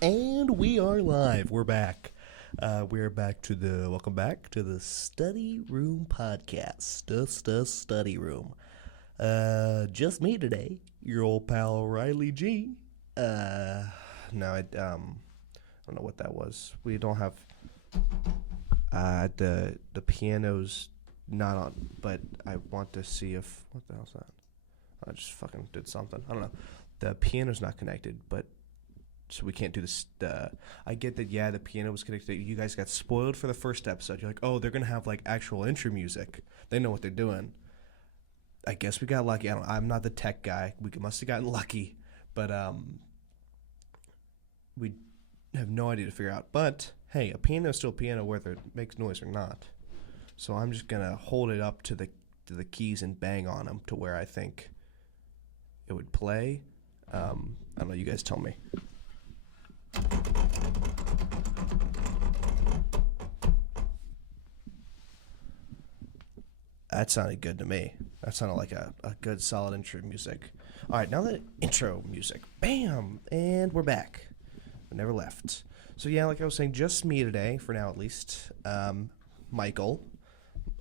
And we are live. We're back. Welcome back to the Study Room Podcast. Study Room. Just me today, your old pal Riley G. I don't know what that was. We don't have, the piano's not on, but I want to see if, what the hell's that? I just fucking did something. I don't know. The piano's not connected, but so we can't do this. I get that, yeah, the piano was connected. You guys got spoiled for the first episode. You're like, oh, they're going to have, like, actual intro music. They know what they're doing. I guess we got lucky. I'm not the tech guy. We must have gotten lucky. But we have no idea to figure out. But, hey, a piano is still a piano whether it makes noise or not. So I'm just going to hold it up to the keys and bang on them to where I think it would play. I don't know. You guys tell me. That sounded good to me. That sounded like a good, solid intro music. All right, now the intro music. Bam! And we're back. We never left. So, yeah, like I was saying, just me today, for now at least. Michael,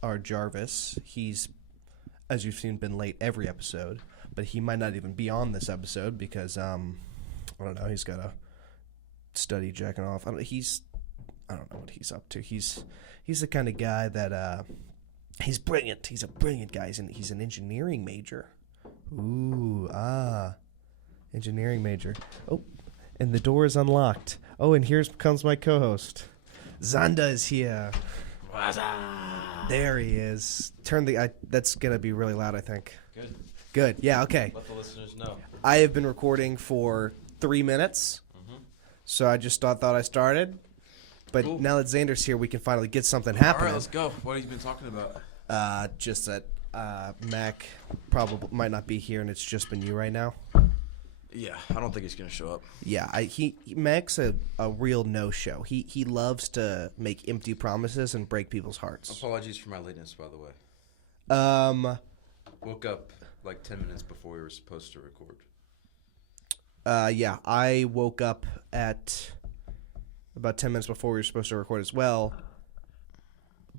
our Jarvis, he's, as you've seen, been late every episode. But he might not even be on this episode because, I don't know, he's got to study jacking off. I don't know what he's up to. He's the kind of guy that, he's brilliant. He's a brilliant guy. He's an engineering major. Engineering major. Oh, and the door is unlocked. Oh, and here comes my co-host. Zonda is here. What's up? There he is. That's going to be really loud, I think. Good. Yeah, okay. Let the listeners know. I have been recording for 3 minutes, so I just thought I started. But cool. Now that Xander's here, we can finally get something happening. All right, let's go. What have you been talking about? Just that Mac probably might not be here, and it's just been you right now. Yeah, I don't think he's going to show up. Yeah, Mac's a real no-show. He loves to make empty promises and break people's hearts. Apologies for my lateness, by the way. Woke up like 10 minutes before we were supposed to record. Yeah, I woke up at about 10 minutes before we were supposed to record as well.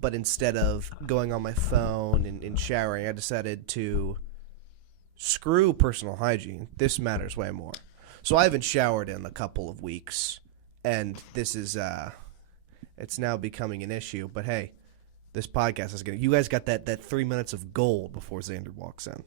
But instead of going on my phone and showering, I decided to screw personal hygiene. This matters way more. So I haven't showered in a couple of weeks, and this is it's now becoming an issue. But hey, this podcast is you guys got that 3 minutes of gold before Xander walks in.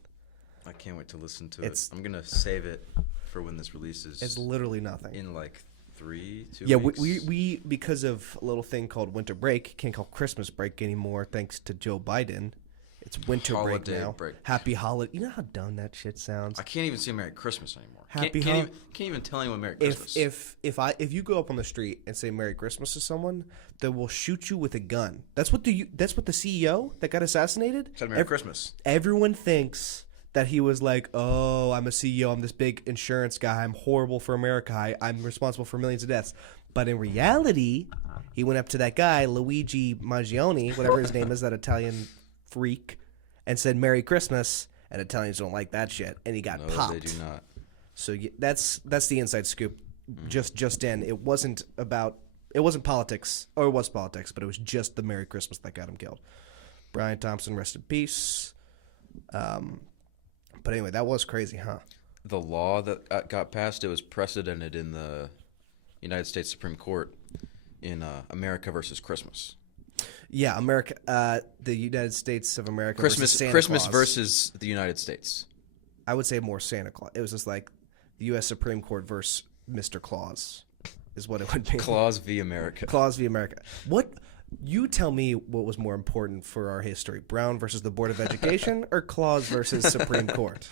I can't wait to listen to it. I'm going to save it for when this releases. It's literally nothing. In like 2 weeks. Yeah, we because of a little thing called winter break, can't call Christmas break anymore thanks to Joe Biden. It's winter break now. Happy holiday. You know how dumb that shit sounds? I can't even say Merry Christmas anymore. Can't even tell anyone Merry Christmas. If you go up on the street and say Merry Christmas to someone, they will shoot you with a gun. That's what the CEO that got assassinated said Merry Christmas. Everyone thinks that he was like, oh, I'm a CEO, I'm this big insurance guy, I'm horrible for America, I'm responsible for millions of deaths. But in reality, he went up to that guy, Luigi Maggioni, whatever his name is, that Italian freak, and said Merry Christmas, and Italians don't like that shit, and he got popped. No, they do not. So that's the inside scoop. Just in. It wasn't politics, or it was politics, but it was just the Merry Christmas that got him killed. Brian Thompson, rest in peace. But anyway, that was crazy, huh? The law that got passed, it was precedented in the United States Supreme Court in America versus Christmas. Yeah, the United States of America Christmas, versus Santa Christmas Claus. Versus the United States. I would say more Santa Claus. It was just like the U.S. Supreme Court versus Mr. Claus is what it would be. Claus v. America. Claus v. America. What? You tell me what was more important for our history, Brown versus the Board of Education or Claus versus Supreme Court?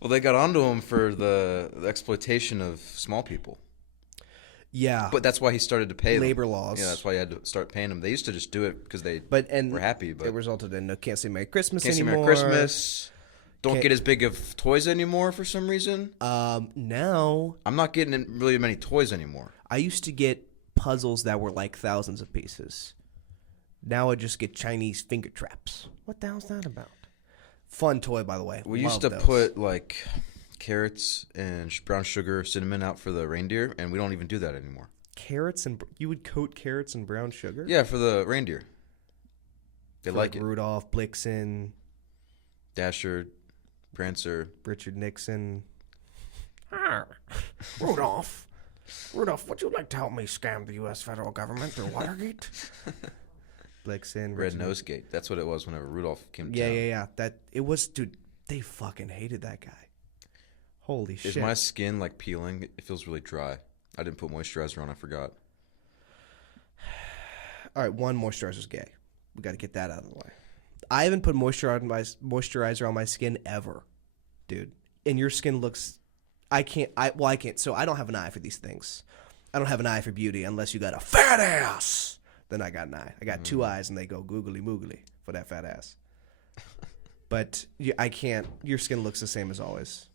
Well, they got onto him for the exploitation of small people. Yeah. But that's why he started to pay them. Labor laws. Yeah, that's why he had to start paying them. They used to just do it because they were happy. But it resulted in can't say Merry Christmas can't anymore. Can't say Merry Christmas. Don't get as big of toys anymore for some reason. Now. I'm not getting really many toys anymore. I used to get puzzles that were like thousands of pieces. Now I just get Chinese finger traps. What the hell's that about? Fun toy, by the way. We used to put like carrots and brown sugar, cinnamon out for the reindeer, and we don't even do that anymore. Carrots and you would coat carrots in brown sugar? Yeah, for the reindeer. They For like it. Rudolph, Blitzen, Dasher, Prancer. Richard Nixon. Rudolph, would you like to help me scam the U.S. federal government through Watergate? Blitzen, Red Richard Nosegate. That's what it was whenever Rudolph came to Yeah, town. yeah. That it was, dude. They fucking hated that guy. Holy Is shit! my skin like peeling? It feels really dry. I didn't put moisturizer on. I forgot. All right, one, moisturizer's gay. We got to get that out of the way. I haven't put moisturizer on my skin ever, dude. And your skin looks. I can't. So I don't have an eye for these things. I don't have an eye for beauty unless you got a fat ass. Then I got an eye. I got two eyes, and they go googly moogly for that fat ass. But I can't. Your skin looks the same as always.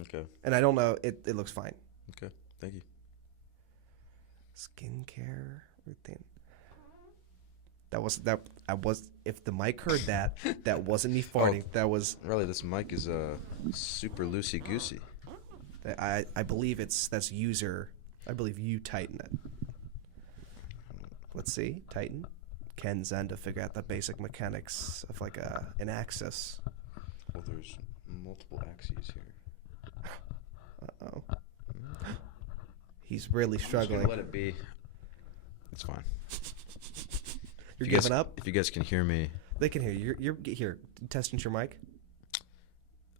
Okay. And I don't know. It looks fine. Okay. Thank you. Skincare routine. If the mic heard that, that wasn't me farting. That was. Really, this mic is super loosey goosey. I believe that's user. I believe you tighten it. Let's see. Tighten. Ken Zen to figure out the basic mechanics of like an axis. Well, there's multiple axes here. Uh-oh. He's really I'm just struggling. gonna let it be. It's fine. You're If you guys- giving up? If you guys can hear me. They can hear you. You're here. Testing your mic.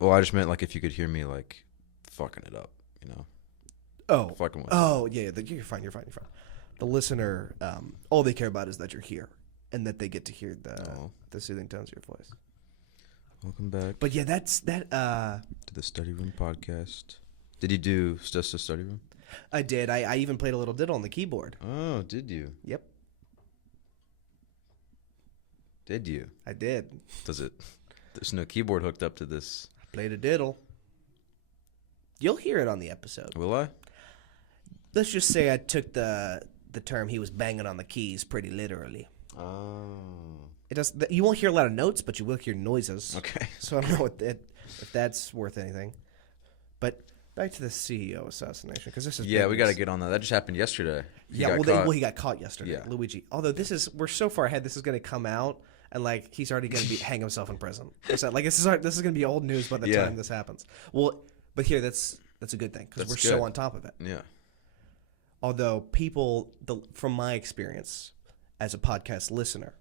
Well, I just meant like if you could hear me like fucking it up, you know. Oh. Fucking with. Oh, yeah. You're fine. You're fine. The listener, all they care about is that you're here and that they get to hear the soothing tones of your voice. Welcome back But yeah, that's that. to the Study Room podcast. Did you do just the Study Room? I did. I even played a little diddle on the keyboard. Oh, did you? Yep, Did you? I did. Does it? There's no keyboard hooked up to this. Played a diddle. You'll hear it on the episode. Will I? Let's just say I took the term he was banging on the keys pretty literally. Oh. It does. You won't hear a lot of notes, but you will hear noises. Okay. So I don't know if that's worth anything. But back to the CEO assassination, because this is Yeah, we got to business. get on that. That just happened yesterday. He Yeah, got well, caught. he got caught yesterday, Yeah. Luigi. Although we're so far ahead. This is going to come out, and like he's already going to hang himself in prison. Like this is going to be old news by the Yeah. time this happens. Well, but here that's a good thing because That's we're so good. on top of it. Yeah. Although from my experience as a podcast listener,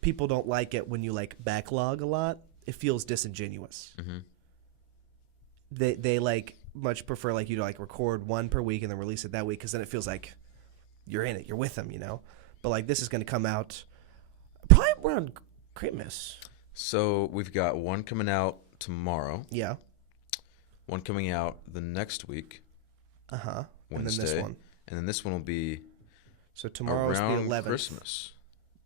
people don't like it when you like backlog a lot. It feels disingenuous. Mm-hmm. They like much prefer like you to like record one per week and then release it that week because then it feels like you're in it, you're with them, you know. But like this is going to come out probably around Christmas. So we've got one coming out tomorrow. Yeah. One coming out the next week, And Wednesday. then this one. And then this one will be So tomorrow's the around 11th. Christmas.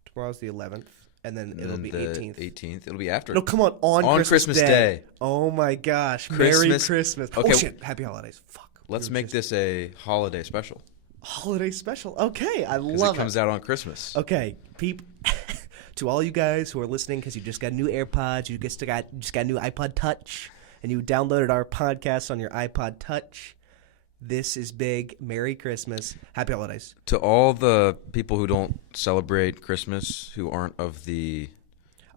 Tomorrow's the 11th, and then And it'll then be the 18th. 18th. It'll be after. No, come on Christmas Day. Oh my gosh, Merry Christmas. Christmas! Okay. Oh shit, Happy Holidays! Fuck. Let's make this a holiday special. holiday special. Okay, I Because love it comes out on Christmas. Okay, to all you guys who are listening because you just got new AirPods, you just got a new iPod Touch, and you downloaded our podcast on your iPod Touch. This is big. Merry Christmas. Happy Holidays. To all the people who don't celebrate Christmas, who aren't of the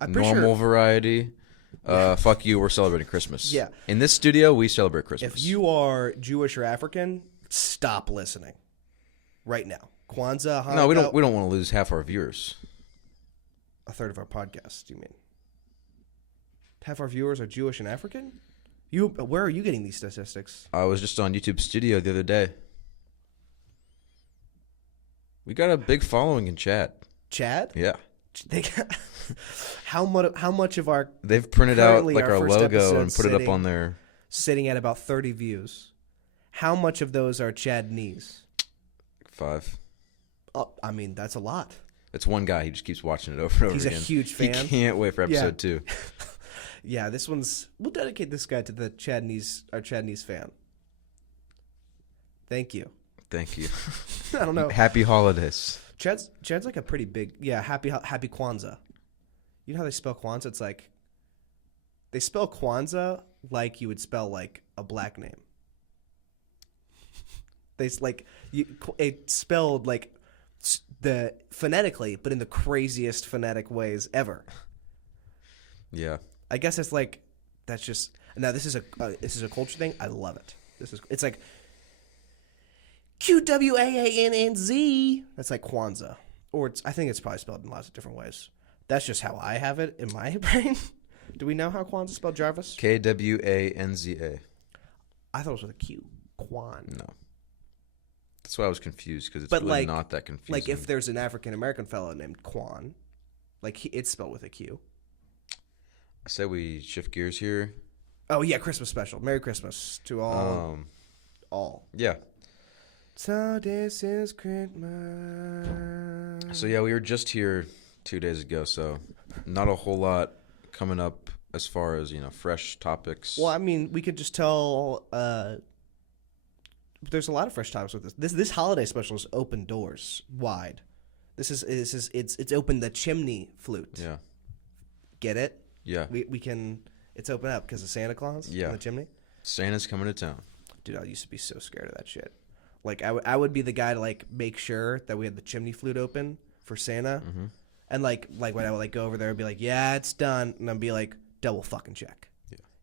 I'm pretty normal sure variety, fuck you, we're celebrating Christmas. Yeah. In this studio, we celebrate Christmas. if you are Jewish or African, stop listening right now. Kwanzaa, Hanukkah, No, we don't want to lose half our viewers. a third of our podcast, you mean? Half our viewers are Jewish and African? Where are you getting these statistics? I was just on YouTube Studio the other day. We got a big following in chat. Chad? Yeah. They got, how much of our They've printed out Currently, like our our first logo and episode's put it up sitting- on their sitting at about 30 views? How much of those are Chadnese? 5. Oh, I mean, that's a lot. It's one guy. He just keeps watching it over and over He's a again. huge fan. He can't wait for episode 2. Yeah, we'll dedicate this guy to our Chadnese fan. Thank you. Thank you. I don't know. Happy holidays. Chad's like a pretty big, happy Kwanzaa. You know how they spell Kwanzaa? It's like, they spell Kwanzaa like you would spell like a black name. It's spelled like the phonetically, but in the craziest phonetic ways ever. Yeah. I guess it's like that's just now. This is a culture thing. I love it. It's like QWAANNZ. That's like Kwanzaa, or I think it's probably spelled in lots of different ways. That's just how I have it in my brain. Do we know how Kwanzaa is spelled, Jarvis? KWANZA. I thought it was with a Q. Kwan. No. That's why I was confused because it's But, really like- not that confusing. Like if there's an African American fellow named Kwan, like it's spelled with a Q. I say we shift gears here. Oh yeah, Christmas special. Merry Christmas to all. All. Yeah. So this is Christmas. So yeah, we were just here 2 days ago, so not a whole lot coming up as far as, fresh topics. Well, I mean, we could just tell. There's a lot of fresh topics with this. This holiday special is open doors wide. It's opened the chimney flute. Yeah. Get it? Yeah. We can. It's open up because of Santa Claus. Yeah. In the chimney. Santa's coming to town. Dude, I used to be so scared of that shit. Like I would be the guy to like make sure that we had the chimney flute open for Santa, and like when I would like go over there, I'd be like, yeah, it's done, and I'd be like, double fucking check.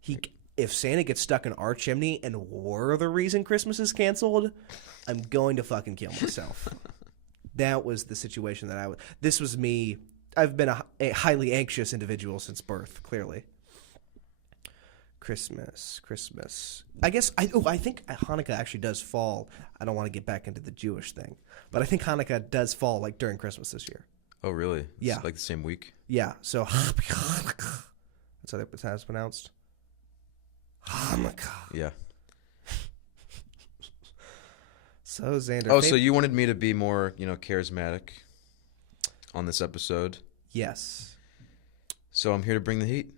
Yeah. If Santa gets stuck in our chimney and we're the reason Christmas is canceled, I'm going to fucking kill myself. That was the situation that I was. This was me. I've been a highly anxious individual since birth, clearly. Christmas. I guess I think Hanukkah actually does fall. I don't want to get back into the Jewish thing, but I think Hanukkah does fall like during Christmas this year. Oh, really? Yeah. It's like the same week? Yeah. So Hanukkah. That's how it's pronounced. Hanukkah. Yeah. So Xander. Oh, so you wanted me to be more, charismatic on this episode. Yes. So I'm here to bring the heat.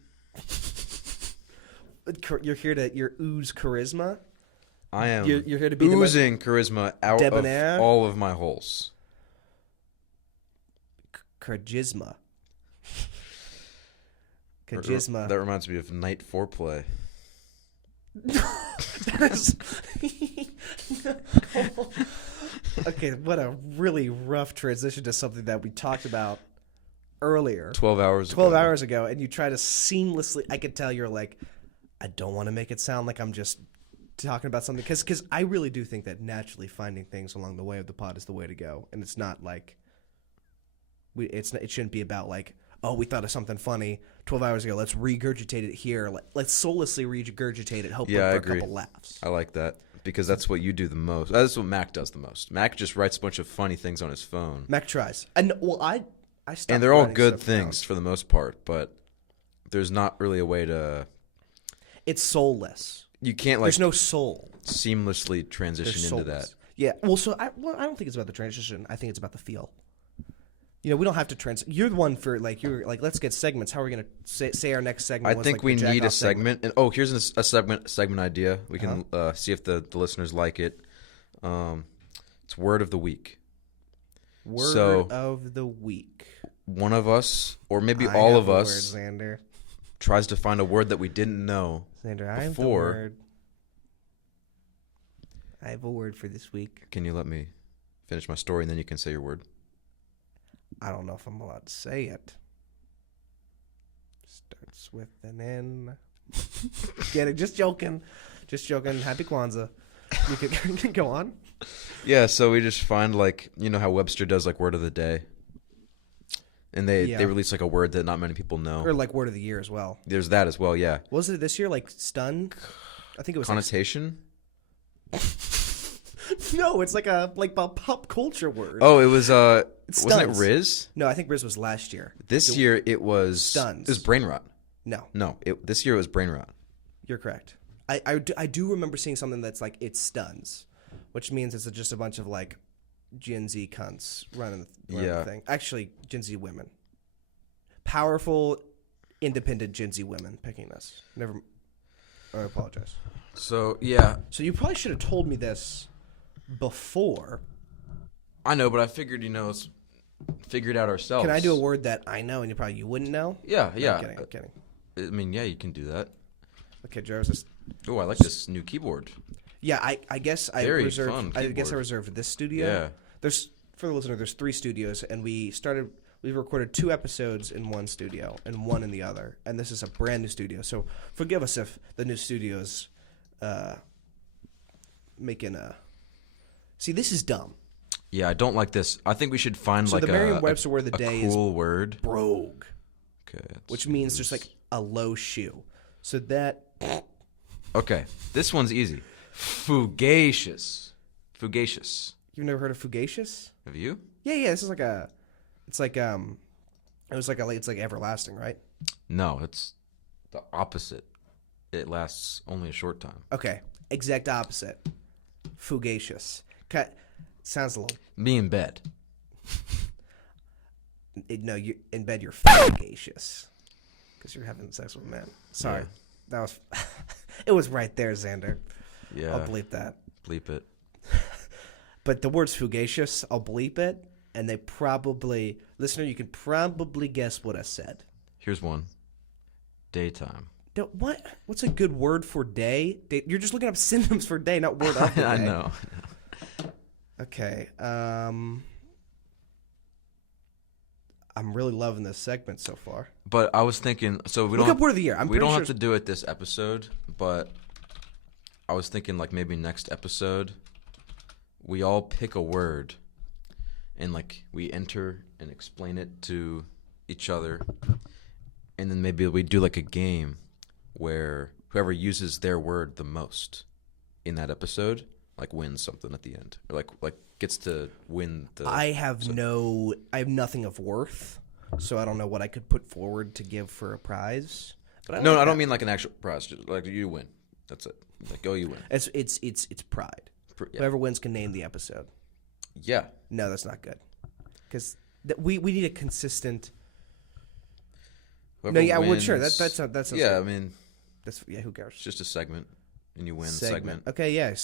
You're here to ooze charisma. I am You're here to be oozing charisma out debonair? of all of my holes. Charisma. Charisma. That reminds me of night foreplay. Okay, what a really rough transition to something that we talked about earlier. 12 hours 12 ago. hours ago, and you try to seamlessly. I could tell you're like, I don't want to make it sound like I'm just talking about something. Because I really do think that naturally finding things along the way of the pod is the way to go. And it's not like. It shouldn't be about like, oh, we thought of something funny 12 hours ago. Let's regurgitate it here. Let's soullessly regurgitate it, hopefully Yeah, I for agree. a couple laughs. I like that because that's what you do the most. That's what Mac does the most. Mac just writes a bunch of funny things on his phone. Mac tries. And well, I stopped And they're all writing good stuff things down. for the most part, but there's not really a way to. It's soulless. You can't There's no soul. seamlessly There's transition into that. soulless. Yeah. Well, I don't think it's about the transition. I think it's about the feel. We don't have to You're the one for you're like, let's get segments. How are we gonna say our next segment? I was, think like, we the need a jack-off segment. And here's a segment idea. We can see if the listeners like it. It's word of the week. Word of the week. One of us, or maybe I all have of the us, word, Xander. tries to find a word that we didn't know. Xander, I have the before. word. I have a word for this week. Can you let me finish my story and then you can say your word? I don't know if I'm allowed to say it. Starts with an N. Kidding. Just joking. Happy Kwanzaa. You can go on. Yeah, so we just find how Webster does word of the day. And they release a word that not many people know. Or word of the year as well. There's that as well, yeah. Was it this year? Stun? I think it was Connotation? No, it's like a pop culture word. Oh, it was wasn't it Stunts. Riz? No, I think Riz was last year. This year it was Stuns. It was brain rot. No, No, this year it was brain rot. you're correct. I do remember seeing something that's it stuns, which means it's just a bunch of Gen Z cunts running the thing. Actually, Gen Z women. Powerful, independent Gen Z women picking this. I apologize. So, yeah. So you probably should have told me this before. I know, but I figured, let's figure it out ourselves. Can I do a word that I know and you wouldn't know? Yeah. I'm kidding. I mean, yeah, you can do that. Okay, Jarvis. Oh, I like this new keyboard. Yeah, I guess I Very reserved. fun I guess I keyboard. reserved this studio. Yeah. There's for the listener. There's 3 studios, and we recorded 2 episodes in one studio and 1 in the other, and this is a brand new studio. So forgive us if the new studio's making a. See, this is dumb. Yeah, I don't like this. I think we should find So like the Merriam-Webster word of the a day cool word. Brogue, Okay. which means just like a low shoe. So that Okay, this one's easy. Fugacious. Fugacious. you've never heard of fugacious? Have you? Yeah. This is like a. It's like it's like everlasting, right? No, it's the opposite. It lasts only a short time. Okay, exact opposite. Fugacious. Sounds a little. Me in bed. No, you in bed. You're fugacious because you're having sex with men. Sorry, Yeah. that was. It was right there, Xander. Yeah. I'll bleep that. Bleep it. But the word's fugacious. I'll bleep it, and they probably listener. You can probably guess what I said. Here's one. Daytime. What? What's a good word for day? You're just looking up synonyms for day, not word of the day. I know. Okay. I'm really loving this segment so far. But I was thinking, so we Look don't up word of the year. we don't have to do it this episode, but I was thinking like maybe next episode we all pick a word and like we enter and explain it to each other, and then maybe we do like a game where whoever uses their word the most in that episode like wins something at the end, or like gets to win the. I have nothing of worth, so I don't know what I could put forward to give for a prize. But No, like I don't that. mean like an actual prize. Just like you win. That's it. Like you win. It's pride. Yeah. Whoever wins can name the episode. Yeah. No, that's not good. Because we need a consistent. Whoever No, yeah, well, wins, sure. That's yeah. I mean, who cares? it's just a segment, and you win the segment. Okay, yeah.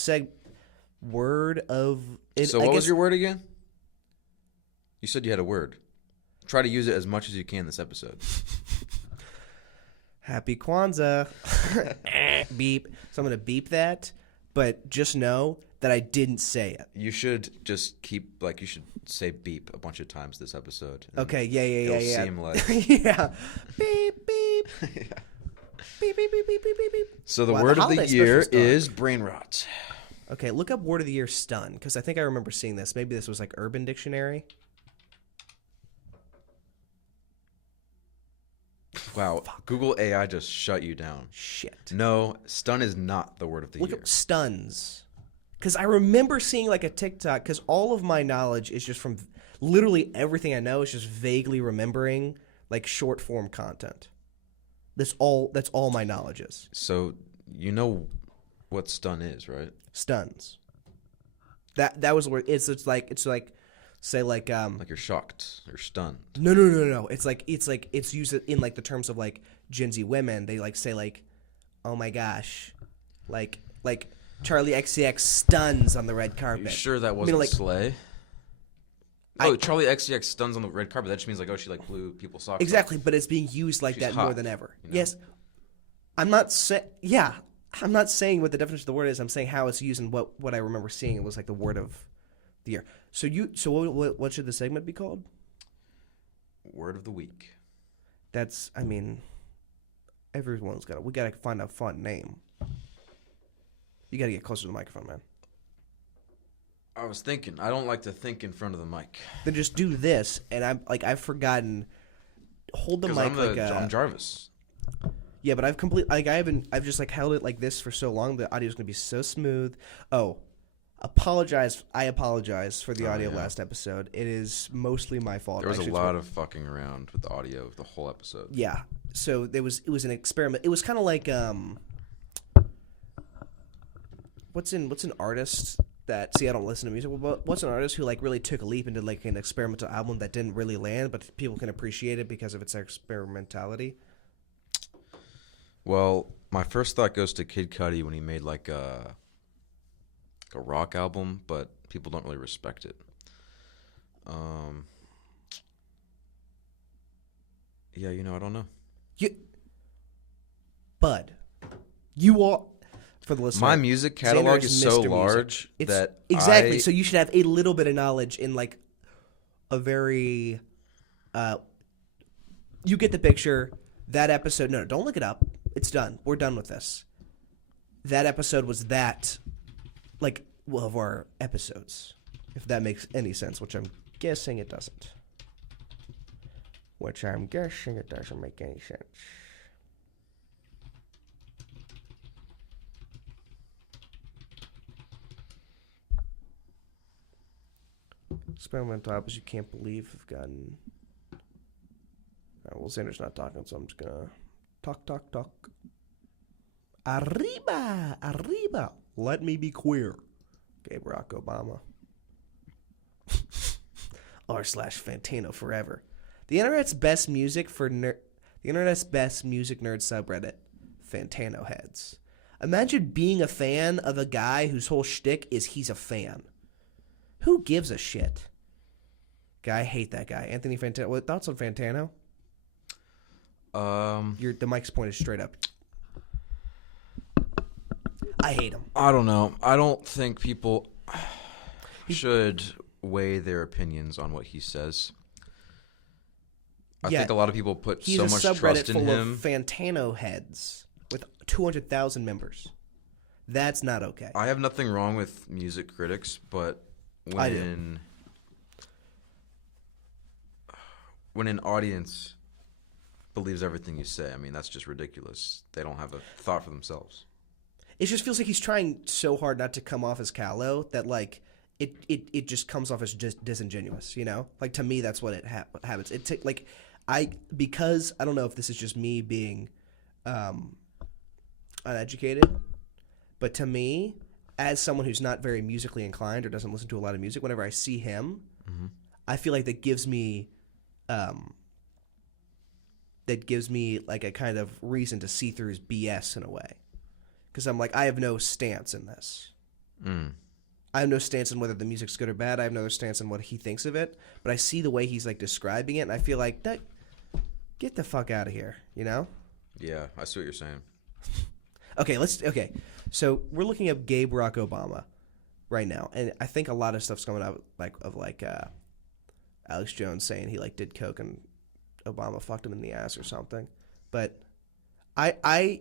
Word of. So what was your word again? You said you had a word. Try to use it as much as you can this episode. Happy Kwanzaa. Beep. So I'm gonna beep that, but just know that I didn't say it. You should just keep you should say beep a bunch of times this episode. and Okay. Yeah. It'll seem like. Yeah. Beep beep. Beep beep beep beep beep beep beep. So the Wow, word of holiday the year special's done. is brain rot. Okay, look up word of the year stun, because I think I remember seeing this. Maybe this was like Urban Dictionary. Wow, Google AI just shut you down. Shit. No, stun is not the word of the Look year. up stuns. Because I remember seeing like a TikTok, because all of my knowledge is just from literally everything I know is just vaguely remembering like short form content. That's all my knowledge is. So you know what stun is, right? Stuns. That was the word. It's like say like Like you're shocked or stunned. No. It's used in like the terms of like Gen Z women. They like say like, oh my gosh, like Charlie XCX stuns on the red carpet. You sure that wasn't like, Slay? Oh, Charlie XCX stuns on the red carpet. That just means like, oh, she like blew people's socks exactly, off. but it's being used like She's that more hot, than ever. you know? Yes, I'm not saying. Yeah, I'm not saying what the definition of the word is. I'm saying how it's used and what I remember seeing. It was like the word of the year. So what should the segment be called? Word of the week. That's everyone's we gotta find a fun name. You gotta get closer to the microphone, man. I was thinking. I don't like to think in front of the mic. Then just do this, and I've forgotten. Hold the 'Cause mic I'm Jarvis. Yeah, but I've just like held it like this for so long. The audio's gonna be so smooth. Oh, I apologize for the audio yeah. last episode. It is mostly my fault. There was Actually, a lot of fucking around with the audio of the whole episode. yeah. So it was an experiment. It was kind of like what's an artist that I don't listen to music. But what's an artist who like really took a leap and did like an experimental album that didn't really land, but people can appreciate it because of its experimentality. Well, my first thought goes to Kid Cudi when he made like a rock album, but people don't really respect it. Yeah, I don't know. Bud, You are, for the listener. My music catalog Xander is so Mr. Music. large It's, that exactly. So you should have a little bit of knowledge in like a very. You get the picture. That episode. No, don't look it up. It's done. We're done with this. That episode was that, like, well, of our episodes, if that makes any sense, which I'm guessing it doesn't. Which I'm guessing it doesn't make any sense. Experimental apples you can't believe have gotten. Well, Xander's not talking, so I'm just gonna talk. Arriba. Let me be queer. Okay, Barack Obama. r/Fantano forever. The internet's best music nerd subreddit, Fantano heads. Imagine being a fan of a guy whose whole shtick is he's a fan. Who gives a shit? Guy, I hate that guy. Anthony Fantano. What thoughts on Fantano? The mic's pointed straight up. I hate him. I don't know. I don't think people should weigh their opinions on what he says. I think a lot of people put so much trust in him. He's a subreddit full of Fantano heads with 200,000 members. That's not okay. I have nothing wrong with music critics, but when an audience believes everything you say, I mean, that's just ridiculous. They don't have a thought for themselves. It just feels like he's trying so hard not to come off as callow that, like, it just comes off as just disingenuous, you know? Like, to me, that's what happens. Because I don't know if this is just me being uneducated, but to me, as someone who's not very musically inclined or doesn't listen to a lot of music, whenever I see him, I feel like that gives me like a kind of reason to see through his BS in a way. Because I'm like, I have no stance in this. I have no stance in whether the music's good or bad. I have no stance in what he thinks of it. But I see the way he's like describing it, and I feel like, get the fuck out of here, you know? Yeah, I see what you're saying. Okay. So we're looking at gay Barack Obama right now, and I think a lot of stuff's coming out like Alex Jones saying he like did coke and Obama fucked him in the ass or something. But I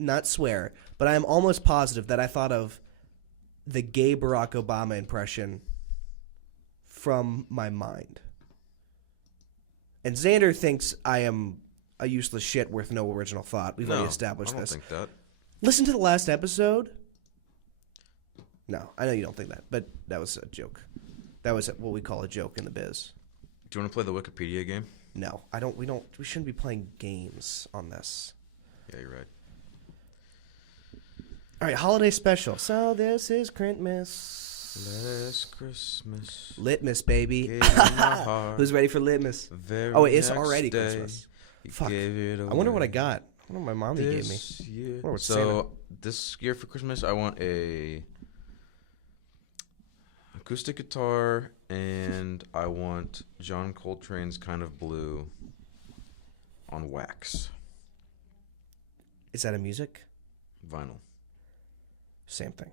not swear, but I am almost positive that I thought of the gay Barack Obama impression from my mind. And Xander thinks I am a useless shit worth no original thought. We've already established this. I don't think that. Listen to the last episode. No, I know you don't think that, but that was a joke. That was what we call a joke in the biz. Do you want to play the Wikipedia game? No, I don't. We shouldn't be playing games on this. Yeah, you're right. All right, holiday special. So this is Christmas. Last Christmas. Litmus, baby. Gave you my heart. Who's ready for Litmus? Very Oh, it's next already day, Christmas. you Fuck. gave it I wonder what I away. got. I wonder what my mommy gave me. This year. wonder what So this year for Christmas, I want a acoustic guitar, and I want John Coltrane's "Kind of Blue" on wax Is that a music? vinyl. Same thing.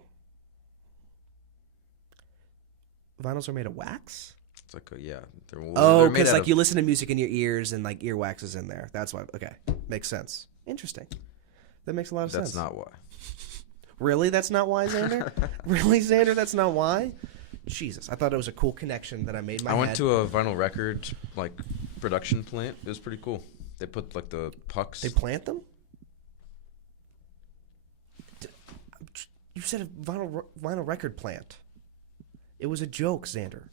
Vinyls are made of wax? It's like they're Oh, made because out like of- you listen to music in your ears and like earwax is in there. That's why. Okay, makes sense. Interesting. That makes a lot of sense. That's not why. Really? That's not why, Xander? Really, Xander? That's not why? Jesus, I thought it was a cool connection that I made in my I head. went to a vinyl record like production plant. It was pretty cool. They put like the pucks. They plant them? You said a vinyl record plant. It was a joke, Xander.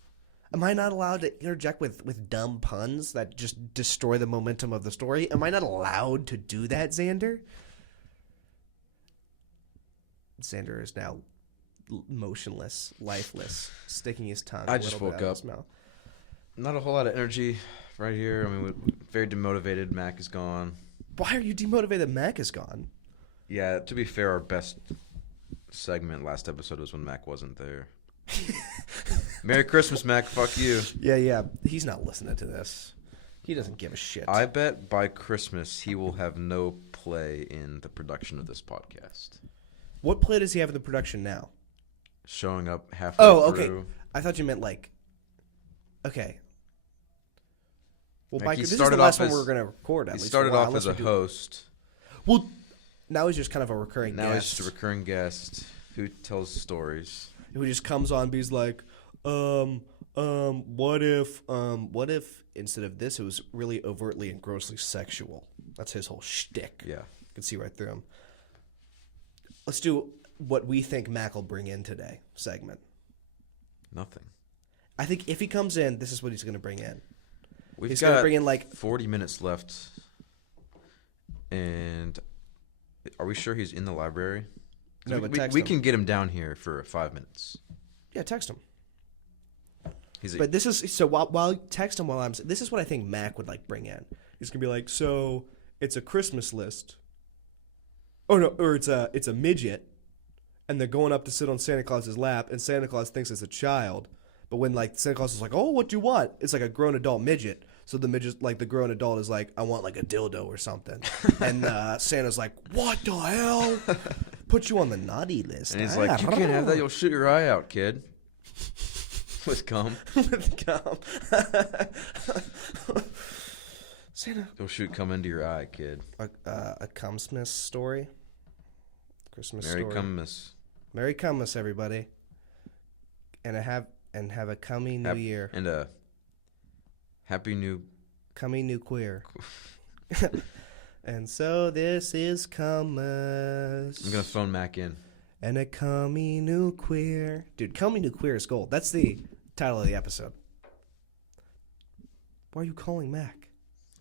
Am I not allowed to interject with dumb puns that just destroy the momentum of the story? Am I not allowed to do that, Xander? Xander is now motionless, lifeless, sticking his tongue. I a just little bit woke out of up. his mouth. Not a whole lot of energy right here. I mean, we're very demotivated. Mac is gone. Why are you demotivated? Mac is gone. Yeah, to be fair, our best segment last episode was when Mac wasn't there. Merry Christmas, Mac. Fuck you. Yeah. He's not listening to this. He doesn't give a shit. I bet by Christmas he will have no play in the production of this podcast. What play does he have in the production now? Showing up halfway Okay. through. I thought you meant like. Okay. Well, Like, Mike, he this is started the last off one we're as- going to record. At He least started for a while, off as a unless we do- host. Well, now he's just kind of a recurring Now guest he's just a recurring guest who tells stories. who just comes on, and he's like, what if instead of this, it was really overtly and grossly sexual? That's his whole shtick. Yeah. You can see right through him. Let's do what we think Mac will bring in today segment. Nothing. I think if he comes in, this is what he's going to bring in. We've He's going to got bring in like 40 minutes left. And are we sure he's in the library? 'Cause No, we, but we- text we him. can get him down here for 5 minutes. Yeah, text him. He's But this is so while text him while I'm. This is what I think Mac would like bring in. He's gonna be like, so it's a Christmas list. Oh no, or it's a midget, and they're going up to sit on Santa Claus's lap, and Santa Claus thinks it's a child. But when like Santa Claus is like, oh, what do you want? It's like a grown adult midget. So the midget, like the grown adult, is like, I want like a dildo or something. And Santa's like, what the hell? Put you on the naughty list. and he's like, you can't have that. You'll shoot your eye out, kid. With cum. With gum. Santa. You'll shoot cum into your eye, kid. A Cumsmas story. Christmas Merry story. Cummas. Merry Cummas, everybody. And have a cummy new year. And a happy new... Cummy new queer. And so this is Cummas. I'm going to phone Mac in. And a cummy new queer. Dude, cummy new queer is gold. That's the title of the episode. Why are you calling Mac?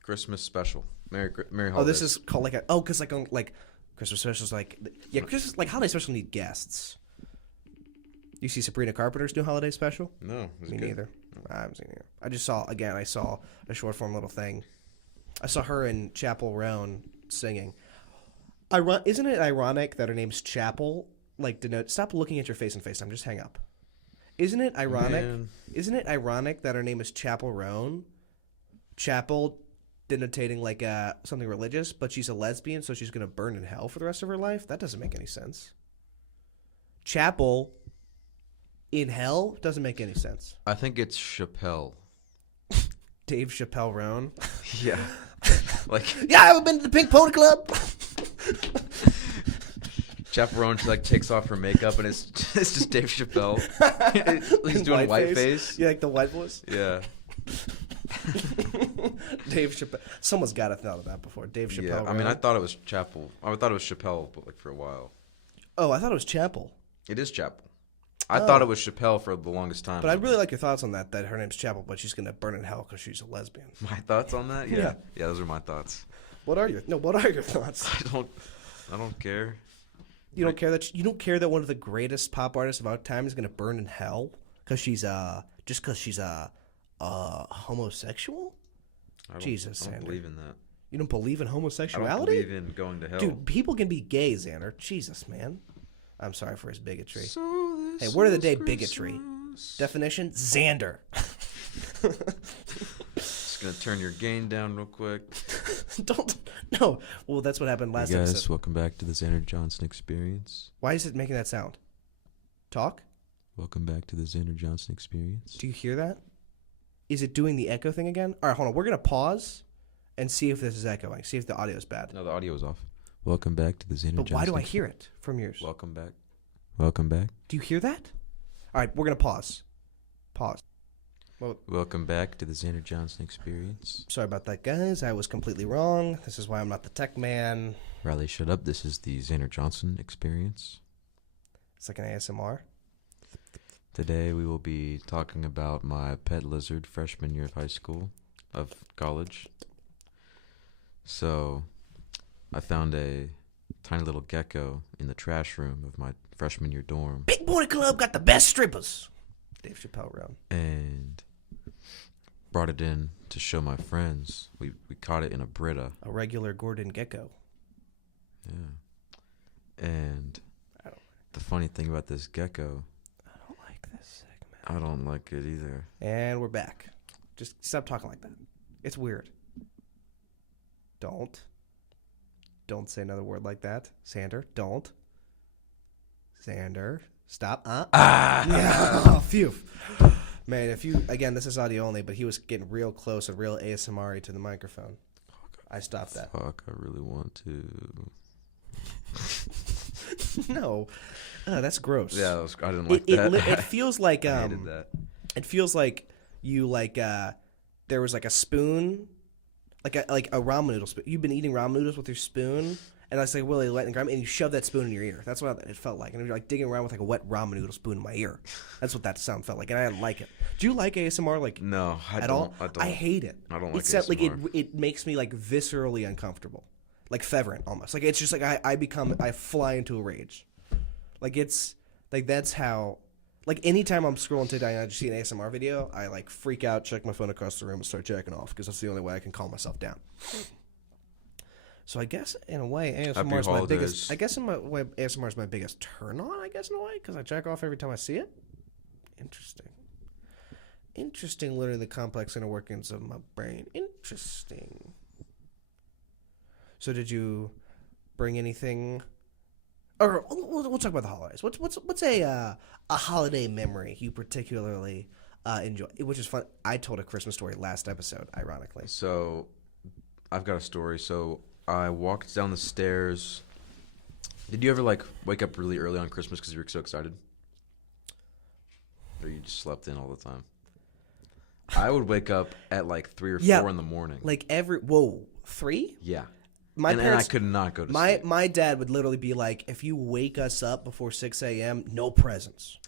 Christmas special. Merry holidays. Oh, this is called like a because like Christmas specials like Christmas like holiday special need guests. You see Sabrina Carpenter's new holiday special? No, it was Me good. neither. I haven't seen it yet. I just saw a short form little thing. I saw her in Chapel Roan singing. Isn't it ironic that her name's Chapel? Like stop looking at your face in FaceTime. Just hang up. Isn't it ironic? Man. Isn't it ironic that her name is Chapel Roan? Chapel denotating like something religious, but she's a lesbian, so she's gonna burn in hell for the rest of her life. That doesn't make any sense. Chapel in hell doesn't make any sense. I think it's Chappelle. Dave Chappelle Roan. Yeah. Like, Yeah, I haven't been to the Pink Pony Club. Chaperone, she like takes off her makeup and it's just Dave Chappelle. He's doing white face. You like the white voice? Yeah. Dave Chappelle. Someone's got to thought of that before. Dave Chappelle. Yeah. I mean, I Roan. thought it was Chapel. I thought it was Chappelle, but like for a while. Oh, I thought it was Chapel. It is Chapel. I thought it was Chappelle for the longest time. But I really like your thoughts on that. That her name's Chapel, but she's gonna burn in hell because she's a lesbian. My thoughts on that? Yeah. Yeah, those are my thoughts. What are your thoughts? I don't care. You don't care that one of the greatest pop artists of our time is gonna burn in hell because she's just because she's homosexual. Jesus, I don't Xander. believe in that. You don't believe in I don't homosexuality? believe in going to hell. Dude, people can be gay, Xander. Jesus, man. I'm sorry for his bigotry. So Hey, this word of the is day, bigotry. Christmas. Definition: Xander. Just gonna turn your gain down real quick. Don't. No. Well, that's what happened last episode. Welcome back to the Xander Johnson Experience. Why is it making that sound? Talk? Welcome back to the Xander Johnson Experience. Do you hear that? Is it doing the echo thing again? All right, hold on. We're going to pause and see if this is echoing. See if the audio is bad. No, the audio is off. Welcome back to the Xander But Johnson. why do I hear it from yours? Welcome back. Welcome back. Do you hear that? All right, we're going to pause. Pause. Welcome back to the Xander Johnson Experience. Sorry about that, guys. I was completely wrong. This is why I'm not the tech man. Riley, shut up. This is the Xander Johnson Experience. It's like an ASMR. Today we will be talking about my pet lizard freshman year of college. So, I found a tiny little gecko in the trash room of my freshman year dorm. Big Boy Club got the best strippers. Dave Chappelle Roan. And brought it in to show my friends. We caught it in a Brita. A regular Gordon gecko. Yeah. And I don't- the funny thing about this gecko, I don't like this segment. I don't like it either. And we're back. Just stop talking like that. It's weird. Don't. Don't say another word like that. Sander, don't. Sander, stop. Yeah. Oh, phew. Man, if you, again, this is audio only, but he was getting real close and real ASMR to the microphone. I stopped that. Fuck, I really want to. No. That's gross. Yeah, I didn't like that. It feels like, I hated that. it feels like you, like, there was like a spoon, like a ramen noodle spoon. You've been eating ramen noodles with your spoon, and I was like, Willie, lightning grab, and you shove that spoon in your ear. That's what it felt like. And you're like digging around with like a wet ramen noodle spoon in my ear. That's what that sound felt like, and I didn't like it. Do you like ASMR? Like, No, at all? I hate it. I don't like Except like ASMR. it makes me like viscerally uncomfortable, like Feverent almost. Like it's just like I fly into a rage. Like it's like that's how. Like anytime I'm scrolling TikTok and I just see an ASMR video, I like freak out, check my phone across the room, and start jacking off because that's the only way I can calm myself down. So I guess in a way ASMR is my biggest. I guess in my way ASMR is my biggest turn on. I guess in a way because I jack off every time I see it. Interesting. Learning the complex inner workings of my brain. Interesting. So did you bring anything? Or we'll talk about the holidays. What's a holiday memory you particularly enjoy? Which is fun. I told a Christmas story last episode, ironically. So, I've got a story. So, I walked down the stairs. Did you ever like wake up really early on Christmas because you were so excited? Or you just slept in all the time? I would wake up at like 3 or 4 in the morning. Like 3? Yeah. My and parents, I could not go to sleep. My dad would literally be like, if you wake us up before 6 a.m., no presents.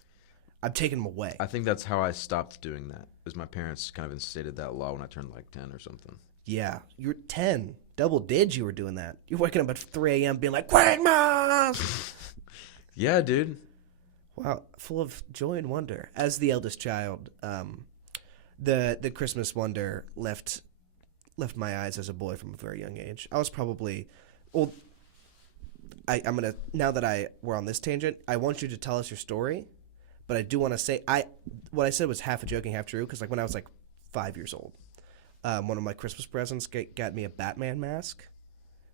I'm taking them away. I think that's how I stopped doing that. Is my parents kind of instated that law when I turned like 10 or something. Yeah, you're 10. Double did you were doing that. You're waking up at 3 a.m. being like, Christmas! Yeah, dude. Wow, full of joy and wonder. As the eldest child, the Christmas wonder left my eyes as a boy from a very young age. I was probably, well, I'm gonna, now that we're on this tangent, I want you to tell us your story, but I do want to say, what I said was half a joking, half true, because like when I was like 5 years old, one of my Christmas presents got me a Batman mask,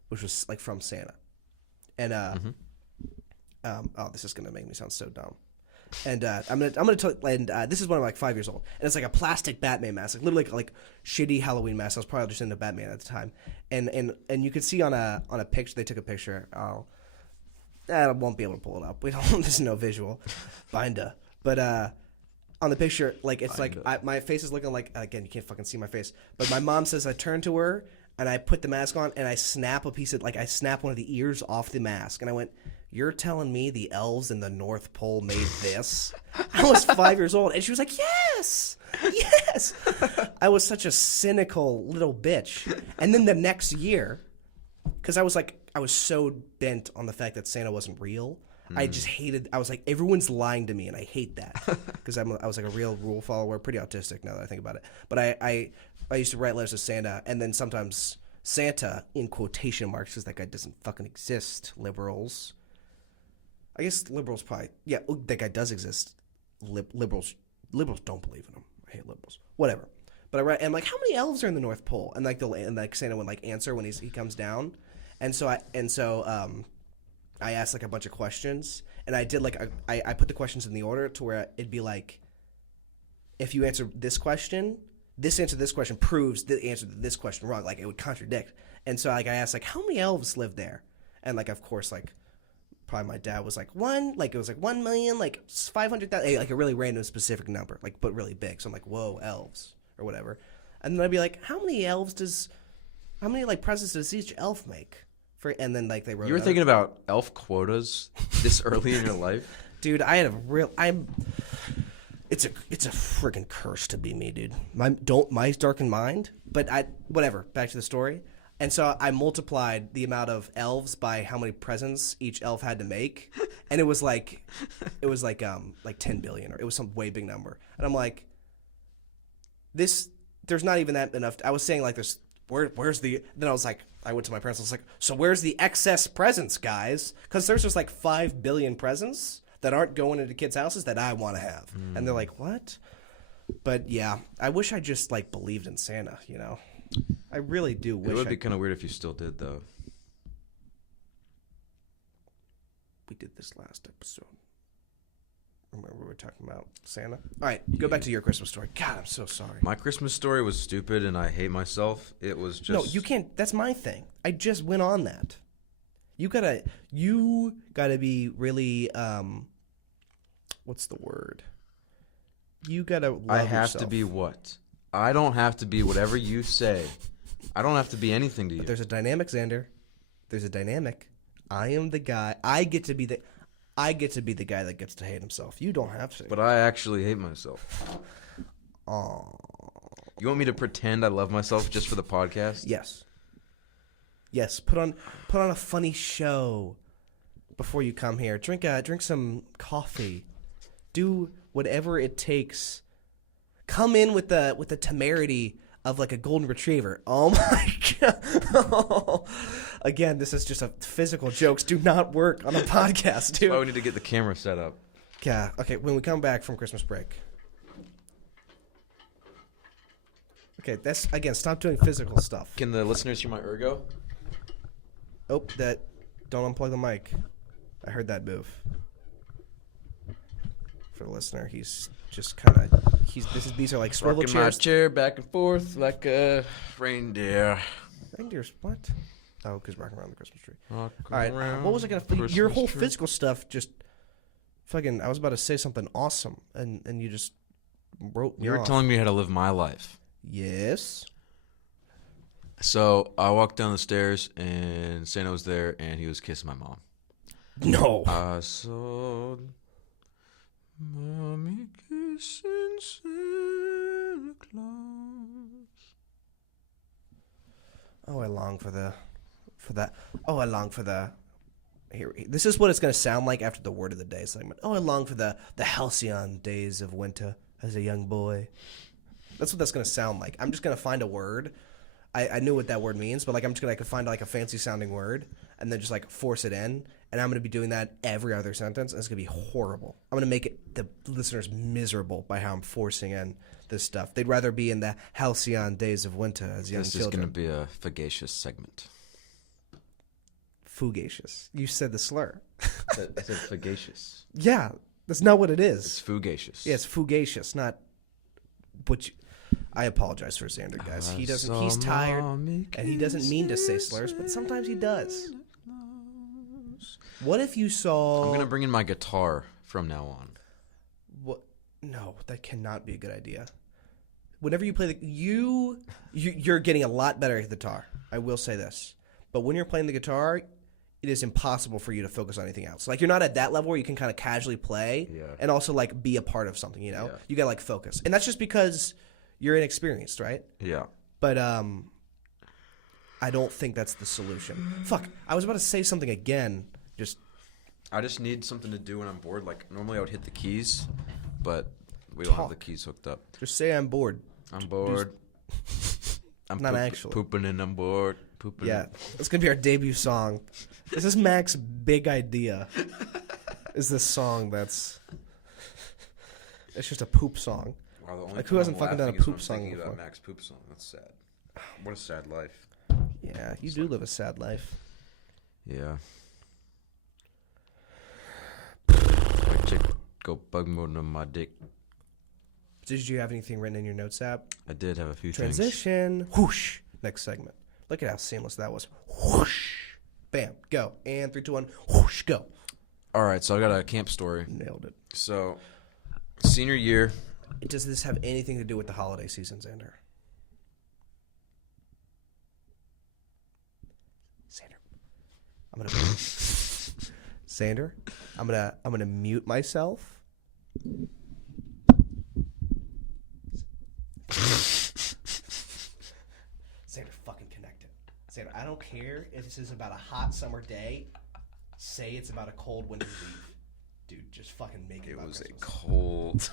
which was like from Santa, and oh, this is gonna make me sound so dumb. And I'm gonna tell. And this is when I'm like 5 years old, and it's like a plastic Batman mask, like literally like shitty Halloween mask. I was probably just into Batman at the time, and you could see on a picture. They took a picture. I won't be able to pull it up. We don't. There's no visual, binda. But on the picture, like it's Binda. like my face is looking like, again, you can't fucking see my face. But my mom says I turn to her and I put the mask on and I snap I snap one of the ears off the mask, and I went, "You're telling me the elves in the North Pole made this?" I was 5 years old, and she was like, "Yes, yes." I was such a cynical little bitch. And then the next year, because I was so bent on the fact that Santa wasn't real, I just hated. I was like, everyone's lying to me, and I hate that because I was like a real rule follower, pretty autistic now that I think about it. But I used to write letters to Santa, and then sometimes Santa, in quotation marks, because that guy doesn't fucking exist, liberals. I guess liberals probably, yeah, that guy does exist. Liberals don't believe in him. I hate liberals. Whatever. But I write, and I'm like, how many elves are in the North Pole? And like Santa would like answer when he comes down, and so I asked like a bunch of questions, and I did like I put the questions in the order to where it'd be like, if you answer this question, this answer to this question proves the answer to this question wrong. Like it would contradict. And so like I asked like, how many elves live there? And like of course like probably my dad was like, one, like it was like 1 million, like 500,000, like a really random specific number, like but really big. So I'm like, whoa, elves or whatever. And then I'd be like, how many like presents does each elf make? And then like they wrote. You were thinking about elf quotas this early in your life, dude. I had It's a freaking curse to be me, dude. My darkened mind, but whatever. Back to the story. And so I multiplied the amount of elves by how many presents each elf had to make, and it was like 10 billion, or it was some way big number. And I'm like, there's not even that enough. I was saying like there's where's the, then I was like, I went to my parents, I was like, so where's the excess presents, guys? Because there's just like 5 billion presents that aren't going into kids' houses that I want to have. And they're like, what? But yeah, I wish I just like believed in Santa, you know? I really do wish. It would be kind of weird if you still did, though. we did this last episode. Remember we were talking about Santa? All right, go back to your Christmas story. God, I'm so sorry. My Christmas story was stupid, and I hate myself. It was just No, you can't. That's my thing. I just went on that. You gotta be really, what's the word? You gotta love I have yourself. to be what? I don't have to be whatever you say. I don't have to be anything to you. But there's a dynamic, Xander. There's a dynamic. I am the guy. I get to be the guy that gets to hate himself. You don't have to. But I actually hate myself. Oh. You want me to pretend I love myself just for the podcast? Yes. Yes. Put on a funny show before you come here. Drink some coffee. Do whatever it takes. Come in with the temerity of like a golden retriever. Oh my god! Again, this is just a physical jokes do not work on a podcast, dude. That's why we need to get the camera set up. Yeah. Okay. When we come back from Christmas break. Okay. That's again. Stop doing physical stuff. Can the listeners hear my ergo? Oh, don't unplug the mic. I heard that move. For the listener, he's just kind of these are like swivel Rocking my chairs. chair back and forth like a reindeer. Reindeers, what? Oh, because rocking around the Christmas tree. All All right, what was I gonna? Your whole physical stuff just fucking. I was about to say something awesome, and you just wrote me You were off. telling me how to live my life. Yes. So I walked down the stairs and Santa was there and he was kissing my mom. No. I saw Mommy kissing Santa Claus. Oh, I long for that. Oh, I long for the. Here, this is what it's going to sound like after the word of the day segment. Oh, I long for the halcyon days of winter as a young boy. That's what that's going to sound like. I'm just going to find a word. I knew what that word means, but like I'm just going to find like a fancy sounding word and then just like force it in. And I'm going to be doing that every other sentence. And it's going to be horrible. I'm going to make the listeners miserable by how I'm forcing in this stuff. They'd rather be in the halcyon days of winter as young This is children. going to be a fugacious segment. Fugacious. You said the slur. I said fugacious. Yeah, that's not what it is. It's fugacious. Yeah, it's fugacious, not what you... I apologize for Xander, guys. He doesn't. He's tired, and he doesn't mean to say slurs, but sometimes he does. What if you saw... I'm going to bring in my guitar from now on. What? No, that cannot be a good idea. Whenever you play the... You're getting a lot better at the guitar. I will say this. But when you're playing the guitar... It is impossible for you to focus on anything else. Like, you're not at that level where you can kind of casually play and also, like, be a part of something, you know? Yeah. You got to, like, focus. And that's just because you're inexperienced, right? Yeah. But I don't think that's the solution. Fuck. I was about to say something again. I just need something to do when I'm bored. Like, normally I would hit the keys, but we don't have the keys hooked up. Just say I'm bored. I'm bored. I'm Not actually. pooping and I'm bored. Pooping. Yeah. It's going to be our debut song. This is Mac's big idea. Is this song that's... It's just a poop song. Wow, the only Like, who time hasn't I'm fucking done a laughing is poop when I'm song thinking before? about Mac's poop song. That's sad. What a sad life. Yeah, you do live a sad life. Yeah. Like chick go bug mode on my dick. Did you have anything written in your notes app? I did have a few things. Transition. Whoosh. Next segment. Look at how seamless that was. Whoosh. Bam. Go. And 3, 2, 1. Whoosh. Go. All right, so I got a camp story. Nailed it. So, senior year. Does this have anything to do with the holiday season, Xander? Xander, I'm gonna mute myself. Xander, fucking connect it. Xander, I don't care if this is about a hot summer day. Say it's about a cold winter eve. Dude, just fucking make it. It about was Christmas. a cold.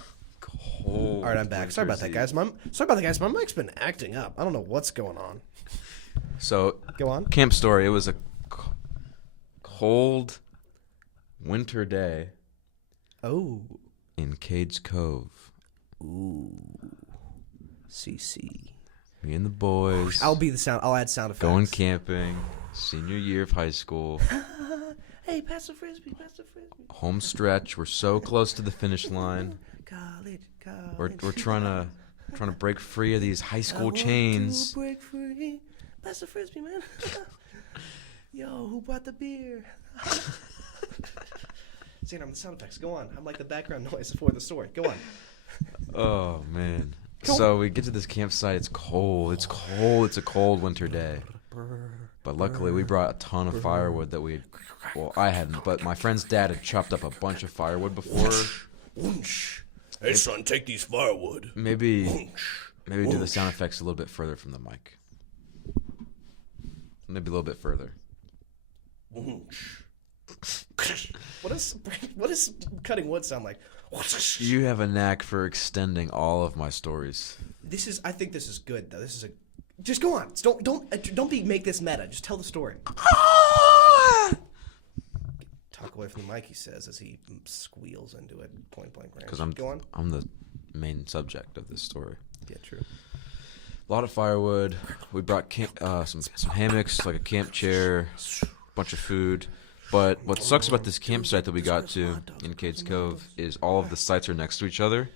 All right, I'm back. Sorry about that, guys. My mic's been acting up. I don't know what's going on. So, Go on. camp story. It was a cold winter day Oh. in Cades Cove. Ooh. CC. Me and the boys. I'll add sound effects. going camping. Senior year of high school. Hey, Hey, pass the frisbee, pass the frisbee. Home stretch. We're so close to the finish line. College. We're trying to break free of these high school I chains. want to break free. Pass the frisbee, man. Yo, who brought the beer? Xander, I'm the sound effects. Go on. I'm like the background noise for the story. Go on. Oh man. Cool. So we get to this campsite. It's cold. It's cold. It's a cold winter day. But luckily, we brought a ton of firewood that we. Well, I hadn't, but my friend's dad had chopped up a bunch of firewood before. Hey, son, take these firewood. Maybe do the sound effects a little bit further from the mic. Maybe a little bit further. What does cutting wood sound like? You have a knack for extending all of my stories. I think this is good though. Just go on. Make this meta. Just tell the story. Talk away from the mic, he says as he squeals into it point blank range. Because Go on. I'm the main subject of this story. Yeah, true. A lot of firewood. We brought some hammocks, like a camp chair, a bunch of food. But what sucks about this campsite that we got to in Cades Cove is all of the sites are next to each other.